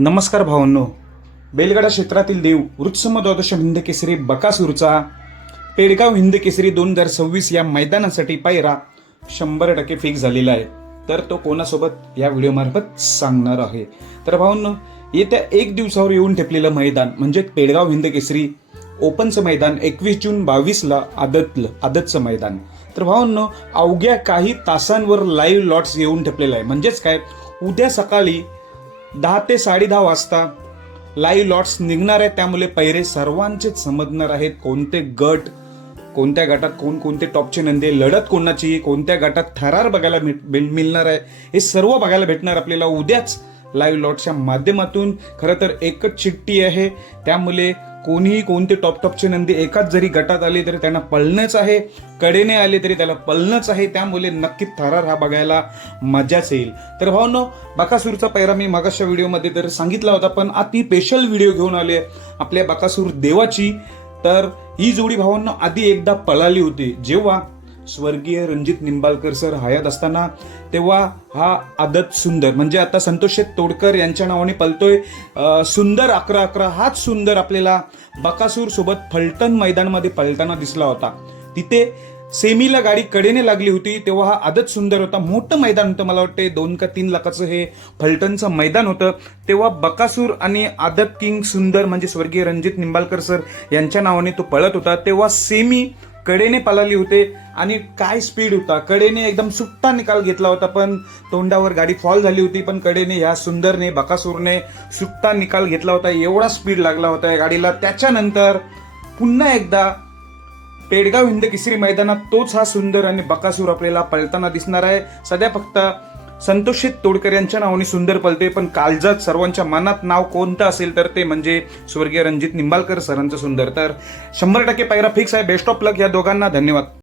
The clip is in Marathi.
नमस्कार भावांनो, बैलगाडा क्षेत्रातील देव वृत्सम द्वादश हिंद केसरी बकासूरचा पेडगाव हिंद केसरी 2026 या मैदानासाठी पायरा 100% फिक्स झालेला आहे. तर तो कोणासोबत या व्हिडिओमार्फत सांगणार आहे. तर भावांनो, येत्या एक दिवसावर येऊन ठेपलेलं मैदान म्हणजे पेडगाव हिंद केसरी ओपनचं मैदान 21 जून 22ला आदतचं मैदान. तर भावांनो, अवघ्या काही तासांवर लाईव्ह लॉट्स येऊन ठेपलेलं आहे. म्हणजेच काय, उद्या सकाळी 10 ते 10:30 वाजता लाईव्ह लॉट्स निघणार आहेत. त्यामुळे पैरे सर्वांचेच समजणार आहेत. कोणते गट, कोणत्या गटात कोणकोणते टॉपचे नंदी, लढत कोणाची, कोणत्या गटात थरार बघायला मिळणार आहे, हे सर्व बघायला भेटणार आपल्याला उद्याच लाईव्ह लॉट्सच्या माध्यमातून. खरं तर एकच चिठ्ठी आहे, त्यामुळे कोणीही कोणते टॉपचे नंदी एकाच जरी गटात आले तरी त्यांना पळणंच आहे, कडेने आले तरी त्याला पळणंच आहे. त्यामुळे नक्की थरार हा बघायला मजाच येईल. तर भावांनो, बकासूरचा पैरा मी मागासच्या व्हिडिओमध्ये तर सांगितला होता, पण अति स्पेशल व्हिडिओ घेऊन आले आपल्या बकासूर देवाची. तर ही जोडी भावांनो आधी एकदा पळाली होती, जेव्हा स्वर्गीय रणजित निंबाळकर सर हयात असताना. तेव्हा हा आदत सुंदर म्हणजे आता संतोष तोडकर यांच्या नावाने पळतोय सुंदर 11-11. हाच सुंदर आपल्याला बकासूर सोबत फलटण मैदानामध्ये पळताना दिसला होता. तिथे सेमीला गाडी कडेने लागली होती, तेव्हा हा आदत सुंदर होता. मोठं मैदान होतं, मला वाटतं 2 का 3 लाखाचं हे फलटणचं मैदान होतं. तेव्हा बकासूर आणि आदत किंग सुंदर म्हणजे स्वर्गीय रणजित निंबाळकर सर यांच्या नावाने तो पळत होता. तेव्हा सेमी कडेने पळाली होते आणि काय स्पीड होता, कडेने एकदम सुट्टा निकाल घेतला होता. पण तोंडावर गाडी फॉल झाली होती, पण कडेने ह्या सुंदरने बकासूरने सुट्टा निकाल घेतला होता. एवढा स्पीड लागला होता या गाडीला. त्याच्यानंतर पुन्हा एकदा पेडगाव हिंद केसरी मैदानात तोच हा सुंदर आणि बकासूर आपल्याला पळताना दिसणार आहे. सध्या फक्त संतोष तोडकर यांच्या नावाने सुंदर पळते, पण काळजात सर्वांच्या मनात नाव कोणतं असेल तर ते म्हणजे स्वर्गीय रणजित निंबाळकर सरांचं सुंदर. तर 100% पायरा फिक्स आहे. बेस्ट ऑफ लक या दोघांना. धन्यवाद.